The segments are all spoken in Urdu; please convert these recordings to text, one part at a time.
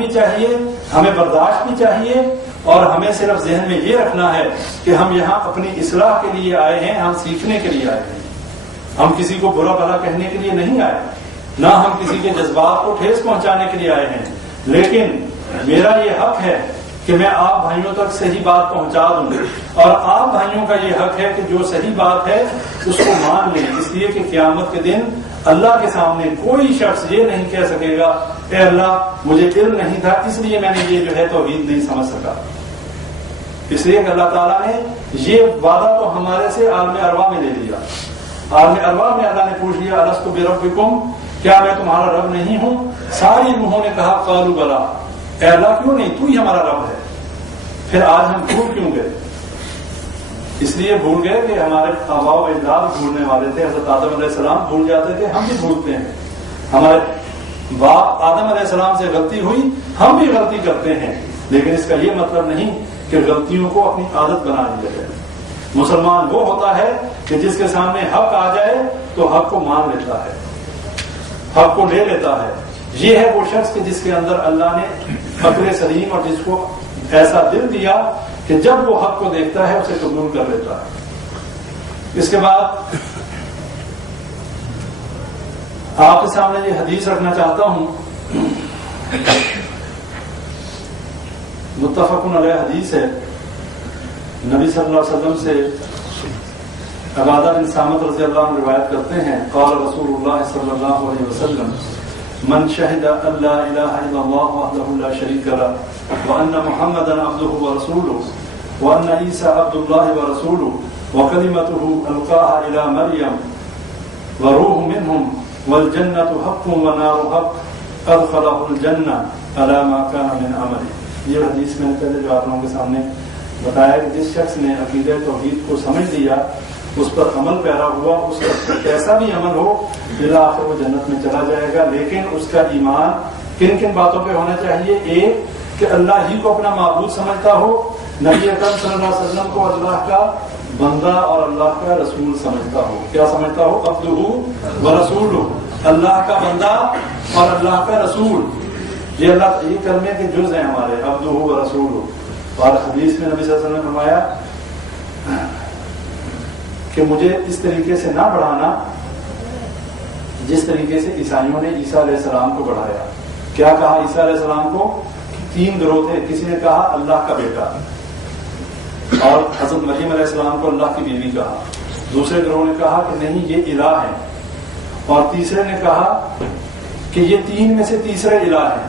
بھی چاہیے، ہمیں برداشت بھی چاہیے، اور ہمیں صرف ذہن میں یہ رکھنا ہے کہ ہم یہاں اپنی اصلاح کے لیے آئے ہیں، ہم سیکھنے کے لیے آئے ہیں، ہم کسی کو برا بھلا کہنے کے لیے نہیں آئے، نہ ہم کسی کے جذبات کو ٹھیس پہنچانے کے لیے آئے ہیں، لیکن میرا یہ حق ہے کہ میں آپ بھائیوں تک صحیح بات پہنچا دوں، اور آپ بھائیوں کا یہ حق ہے کہ جو صحیح بات ہے اس کو مان لیں، اس لیے کہ قیامت کے دن اللہ کے سامنے کوئی شخص یہ نہیں کہہ سکے گا اے اللہ مجھے علم نہیں تھا اس لیے میں نے یہ جو ہے توحید نہیں سمجھ سکا، اس لیے کہ اللہ تعالیٰ نے یہ وعدہ تو ہمارے سے عالم ارواح میں لے لیا، عالم ارواح میں اللہ نے پوچھ لیا الست بربکم، کیا میں تمہارا رب نہیں ہوں؟ ساری روحوں نے کہا قالوا بلا، اے اللہ کیوں نہیں، تو ہی ہمارا رب ہے۔ پھر آج ہم بھول کیوں گئے؟ اس لیے بھول گئے کہ ہمارے آباء و اجداد بھولنے والے تھے، حضرت آدم علیہ السلام بھول جاتے تھے، ہم بھی بھولتے ہیں، ہمارے باپ آدم علیہ السلام سے غلطی ہوئی، ہم بھی غلطی کرتے ہیں، لیکن اس کا یہ مطلب نہیں کہ غلطیوں کو اپنی عادت بنا لیا جائے۔ مسلمان وہ ہوتا ہے کہ جس کے سامنے حق آ جائے تو حق کو مان لیتا ہے، حق کو لے لیتا ہے، یہ ہے وہ شخص کہ جس کے اندر اللہ نے عقل سلیم اور جس کو ایسا دل دیا کہ جب وہ حق کو دیکھتا ہے اسے قبول کر لیتا ہے۔ اس کے بعد آپ کے سامنے یہ حدیث رکھنا چاہتا ہوں، متفق علیہ حدیث ہے، نبی صلی اللہ علیہ وسلم سے عبادہ بن صامت رضی اللہ عنہ روایت کرتے ہیں قال رسول اللہ صلی اللہ علیہ وسلم من شہد ان لا الہ الا اللہ وحدہ لا شریک لہ وان محمدا عبدہ ورسولہ وان عیسیٰ عبد اللہ ورسولہ وکلمتہ القاها الی مریم وروح منہم والجنۃ حق ونار حق ادخلہ الجنہ علی ما کان من عملہ۔ یہ حدیث میں نے پہلے جو آپ لوگوں کے سامنے بتایا کہ جس شخص نے عقیدہ توحید کو سمجھ لیا، اس پر عمل پیرا ہوا، اس کا کیسا بھی عمل ہو بالآخر وہ جنت میں چلا جائے گا، لیکن اس کا ایمان کن کن باتوں پہ ہونا چاہیے؟ ایک کہ اللہ ہی کو اپنا معبود سمجھتا ہو، نبی اکرم صلی اللہ علیہ وسلم کو اللہ کا بندہ اور اللہ کا رسول سمجھتا ہو۔ کیا سمجھتا ہو؟ عبدہ ورسولہ، اللہ کا بندہ اور اللہ کا رسول، یہ اللہ یہ کلمے کے جز ہیں ہمارے، عبدہ ورسولہ۔ اور حدیث میں نبی صلی اللہ علیہ وسلم نے فرمایا کہ مجھے اس طریقے سے نہ بڑھانا جس طریقے سے عیسائیوں نے عیسیٰ علیہ السلام کو بڑھایا۔ کیا کہا عیسیٰ علیہ السلام کو؟ تین گروہ تھے، کسی نے کہا اللہ کا بیٹا، اور حضرت مریم علیہ السلام کو اللہ کی بیوی کہا، دوسرے گروہ نے کہا کہ نہیں یہ الہ ہے، اور تیسرے نے کہا کہ یہ تین میں سے تیسرے الہ ہیں،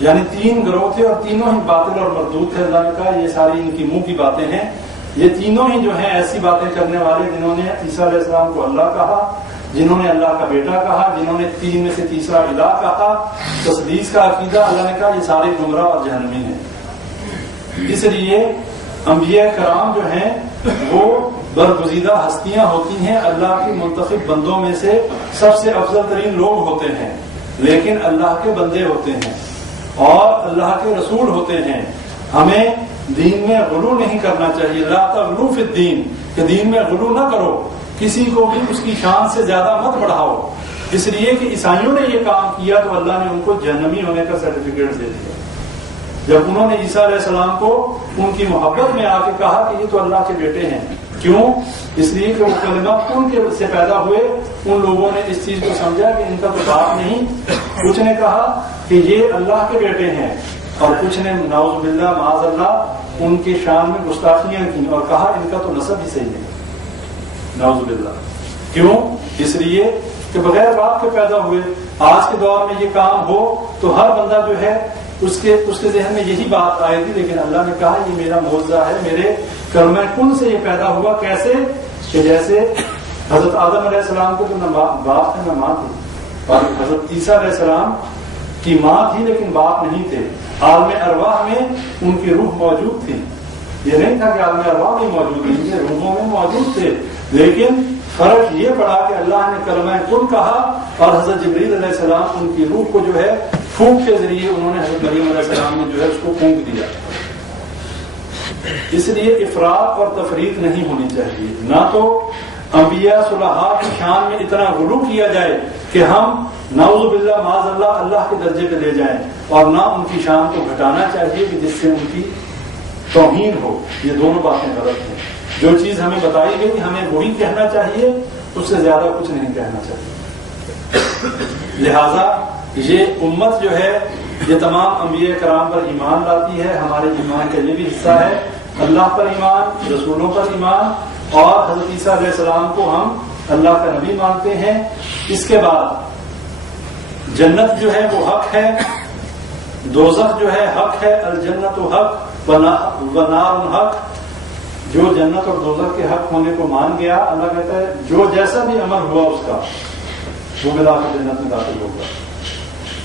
یعنی تین گروہ تھے اور تینوں ہی باطل اور مردود تھے۔ اللہ نے کہا یہ ساری ان کی منہ کی باتیں ہیں، یہ تینوں ہی جو ہیں ایسی باتیں کرنے والے جنہوں نے عیسیٰ علیہ السلام کو اللہ کہا، جنہوں نے اللہ کا بیٹا کہا، جنہوں نے تین میں سے تیسرا الہ کہا، تثلیث کا عقیدہ، اللہ نے کہا یہ سارے گمراہ اور جہنمی ہیں۔ اس لیے انبیاء کرام جو ہیں وہ برگزیدہ ہستیاں ہوتی ہیں، اللہ کے منتخب بندوں میں سے سب سے افضل ترین لوگ ہوتے ہیں، لیکن اللہ کے بندے ہوتے ہیں اور اللہ کے رسول ہوتے ہیں۔ ہمیں دین میں غلو نہیں کرنا چاہیے، لا تغلو فی الدین، کہ دین میں غلو نہ کرو، کسی کو بھی اس کی شان سے زیادہ مت بڑھاؤ، اس لیے کہ عیسائیوں نے یہ کام کیا تو اللہ نے ان کو جہنمی ہونے کا سرٹیفکیٹ دے دیا۔ جب انہوں نے عیسیٰ علیہ السلام کو ان کی محبت میں آ کے کہا کہ یہ تو اللہ کے بیٹے ہیں، کیوں؟ اس لیے کہ وہ کلمہ ان کے سے پیدا ہوئے، ان لوگوں نے اس چیز کو سمجھا کہ ان کا تو باپ نہیں، کچھ نے کہا کہ یہ اللہ کے بیٹے ہیں، اور کچھ نے نعوذ باللہ معاذ اللہ ان کی شان میں گستاخیاں کی اور کہا ان کا تو نسب ہی صحیح ہے، نعوذ باللہ۔ کیوں؟ اس لیے کہ بغیر باپ کے پیدا ہوئے۔ آج کے دور میں یہ کام ہو تو ہر بندہ جو ہے اس کے ذہن میں یہی بات آئے گی، لیکن اللہ نے کہا یہ میرا معجزہ ہے، میرے کلمہ کن سے یہ پیدا ہوا۔ کیسے؟ کہ جیسے حضرت آدم علیہ السلام کو تو نہ باپ تھے نہ ماں تھی، اور حضرت عیسیٰ علیہ السلام کی ماں تھی لیکن باپ نہیں تھے، عالم ارواح میں ان کی روح موجود تھی، یہ نہیں تھا کہ عالم ارواح میں موجود تھی، یہ روحوں میں موجود تھے، لیکن فرق یہ پڑا کہ اللہ نے کلمہ کن کہا اور حضرت جبریل علیہ السلام ان کی روح کو جو ہے پھونک کے ذریعے انہوں نے حضرت مریم علیہ السلام نے جو ہے اس کو پھونک دیا۔ اس لیے افراط اور تفریط نہیں ہونی چاہیے، نہ تو انبیاء صلحاء کی شان میں اتنا غلو کیا جائے کہ ہم نعوذ باللہ معاذ اللہ اللہ کے درجے پہ لے جائیں، اور نہ ان کی شان کو گھٹانا چاہیے کہ جس سے ان کی توہین ہو. یہ دونوں باتیں غلط ہیں. جو چیز ہمیں بتائی گئی ہمیں وہی کہنا چاہیے، اس سے زیادہ کچھ نہیں کہنا چاہیے. لہذا یہ امت جو ہے یہ تمام انبیاء کرام پر ایمان لاتی ہے. ہمارے ایمان کا یہ بھی حصہ ہے اللہ پر ایمان، رسولوں پر ایمان، اور حضرت عیسیٰ علیہ السلام کو ہم اللہ کا نبی مانتے ہیں. اس کے بعد جنت جو ہے وہ حق ہے، دوزخ جو ہے حق ہے. الجنت حق ونار حق. جو جنت اور دوزخ کے حق ہونے کو مان گیا، اللہ کہتا ہے جو جیسا بھی عمل ہوا اس کا وہ ملا کے جنت میں داخل ہوگا.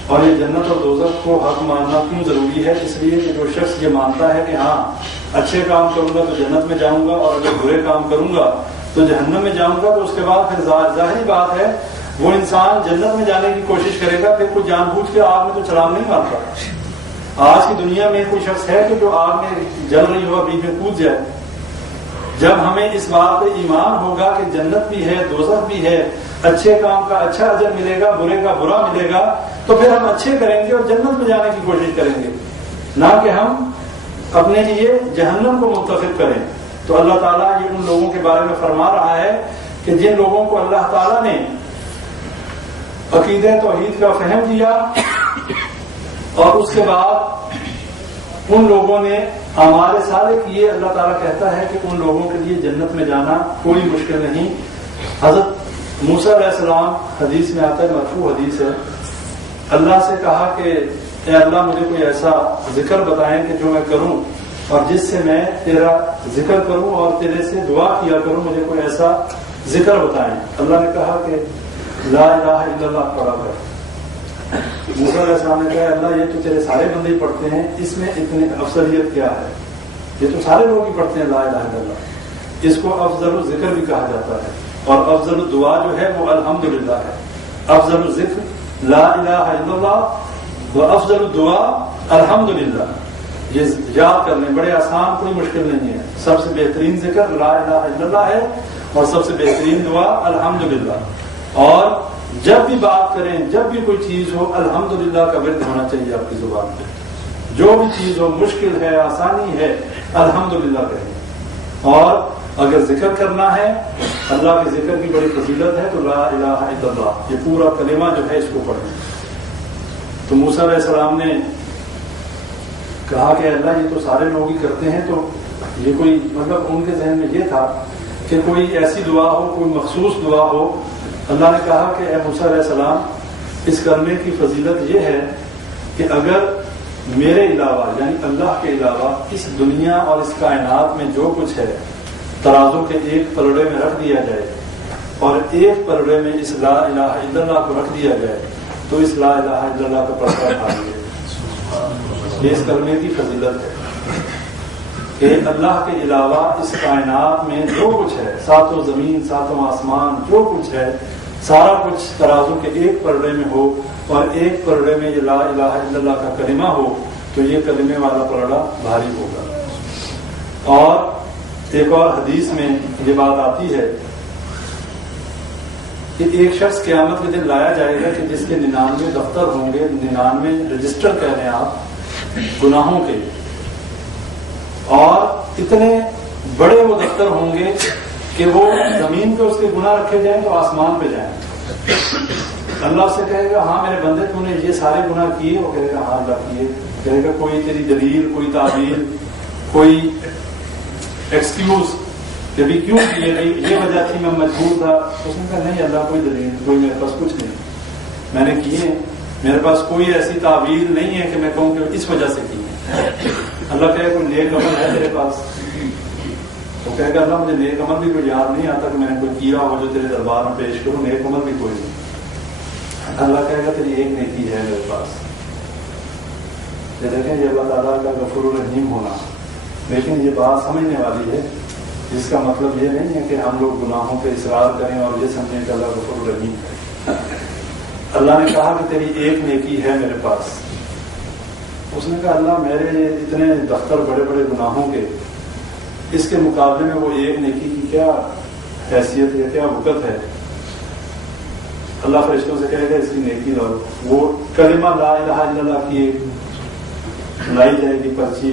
اور یہ جنت اور دوزخ کو حق ماننا کیوں ضروری ہے؟ اس لیے کہ جو شخص یہ مانتا ہے کہ ہاں اچھے کام کروں گا تو جنت میں جاؤں گا، اور اگر برے کام کروں گا تو جہنم میں جاؤں گا، تو اس کے بعد پھر ظاہری بات ہے وہ انسان جنت میں جانے کی کوشش کرے گا. پھر کوئی جان بوجھ کے آگ میں تو چھلانگ نہیں مارتا. آج کی دنیا میں کوئی شخص ہے کہ جو آگ میں جل رہی ہوا بیچ میں کود جائے. جب ہمیں اس بات پہ ایمان ہوگا کہ جنت بھی ہے، دوزخ بھی ہے، اچھے کام کا اچھا اجر ملے گا، برے کا برا ملے گا، تو پھر ہم اچھے کریں گے اور جنت میں جانے کی کوشش کریں گے، نہ کہ ہم اپنے لیے جہنم کو منتخب کریں. تو اللہ تعالیٰ یہ ان لوگوں کے بارے میں فرما رہا ہے کہ جن لوگوں کو اللہ تعالیٰ نے عقیدہ توحید کا فہم دیا اور اس کے بعد ان لوگوں نے اعمال صالح کیے، اللہ تعالیٰ کہتا ہے کہ ان لوگوں کے لیے جنت میں جانا کوئی مشکل نہیں. حضرت موسیٰ علیہ السلام حدیث میں آتا ہے، مرفوع حدیث ہے، اللہ سے کہا کہ اے اللہ مجھے کوئی ایسا ذکر بتائیں کہ جو میں کروں اور جس سے میں تیرا ذکر کروں اور تیرے سے دعا کیا کروں، مجھے کوئی ایسا ذکر بتائیں. اللہ نے کہا کہ لا الہ الا اللہ پڑھا کر. موسیٰ علیہ السلام نے کہا اللہ یہ تو تیرے سارے بندے ہی پڑھتے ہیں، اس میں اتنی افضلیت کیا ہے؟ یہ تو سارے لوگ ہی پڑھتے ہیں لا الہ الا اللہ. اس کو افضل الذکر بھی کہا جاتا ہے، اور افضل الدعا جو ہے وہ الحمدللہ ہے. افضل الذکر لا الہ الا اللہ و افضل الدعا الحمدللہ. یہ یاد کرنے بڑے آسان، کوئی مشکل نہیں ہے. سب سے بہترین ذکر لا الہ الا اللہ ہے اور سب سے بہترین دعا الحمدللہ. اور جب بھی بات کریں، جب بھی کوئی چیز ہو، الحمدللہ کا ورد ہونا چاہیے آپ کی زبان پہ. جو بھی چیز ہو، مشکل ہے، آسانی ہے، الحمدللہ کہیں. اور اگر ذکر کرنا ہے، اللہ کے ذکر کی بڑی فضیلت ہے، تو لا الہ الا اللہ یہ پورا کلمہ جو ہے اس کو پڑھیں. تو موسیٰ علیہ السلام نے کہا کہ اللہ یہ تو سارے لوگ ہی کرتے ہیں، تو یہ کوئی مطلب ان کے ذہن میں یہ تھا کہ کوئی ایسی دعا ہو، کوئی مخصوص دعا ہو. اللہ نے کہا کہ اے موسیٰ علیہ السلام اس کرنے کی فضیلت یہ ہے کہ اگر میرے علاوہ یعنی اللہ کے علاوہ اس دنیا اور اس کائنات میں جو کچھ ہے ترازو کے ایک پلڑے میں رکھ دیا جائے اور ایک پلڑے میں اس لا الہ الا اللہ کو رکھ دیا جائے تو اس لا الہ الا اللہ کا پلڑا اٹھا لے. یہ اس کرنے کی فضیلت ہے کہ اللہ کے علاوہ اس کائنات میں جو کچھ ہے، ساتوں زمین ساتوں آسمان جو کچھ ہے، سارا کچھ ترازو کے ایک پلڑے میں ہو اور ایک پلڑے میں یہ لا الہ الا اللہ کا کلمہ ہو تو یہ کلمے والا پلڑا بھاری ہوگا. اور ایک اور حدیث میں یہ بات آتی ہے کہ ایک شخص قیامت کے دن لایا جائے گا کہ جس کے 99 دفتر ہوں گے، 99 رجسٹر کہہ رہے ہیں آپ گناہوں کے، اور اتنے بڑے وہ دفتر ہوں گے کہ وہ زمین پہ اس کے گناہ رکھے جائیں تو آسمان پہ جائیں. اللہ سے کہے گا ہاں میرے بندے تو نے یہ سارے گناہ کیے؟ وہ کہے گا ہاں اللہ کیے. کہے گا کوئی تیری دلیل، کوئی تعبیر، کوئی ایکسکیوز کہ بھی کیوں کیے؟ یہ وجہ تھی میں مجبور تھا. اس نے کہا نہیں اللہ کوئی دلیل، کوئی میرے پاس کچھ نہیں، میں نے کیے، میرے پاس کوئی ایسی تعبیر نہیں ہے کہ میں کہوں کہ اس وجہ سے کی. اللہ کہے کوئی نیک عمل ہے تیرے پاس؟ وہ کہے گا اللہ مجھے نیک عمل بھی کوئی یاد نہیں آتا کہ میں نے کوئی کیا ہو جو تیرے دربار میں پیش کروں، نیک عمل بھی کوئی نہیں. اللہ کہے گا تیری ایک نیکی ہے میرے پاس. یہ دیکھیں یہ اللہ تعالیٰ کا غفور الرحیم ہونا. لیکن یہ بات سمجھنے والی ہے، جس کا مطلب یہ نہیں ہے کہ ہم لوگ گناہوں پہ اصرار کریں اور یہ سمجھیں کہ اللہ غفور الرحیم ہے. اللہ نے کہا کہ تیری ایک نیکی ہے میرے پاس. اس نے کہا اللہ میرے اتنے دفتر بڑے بڑے گناہوں کے، اس کے مقابلے میں وہ ایک نیکی کی کیا حیثیت ہے، کیا وقت ہے؟ اللہ فرشتوں سے کہے گا اس کی نیکی لاؤ. وہ کلمہ لا الہ الا اللہ کی لائی جائے گی پرچی.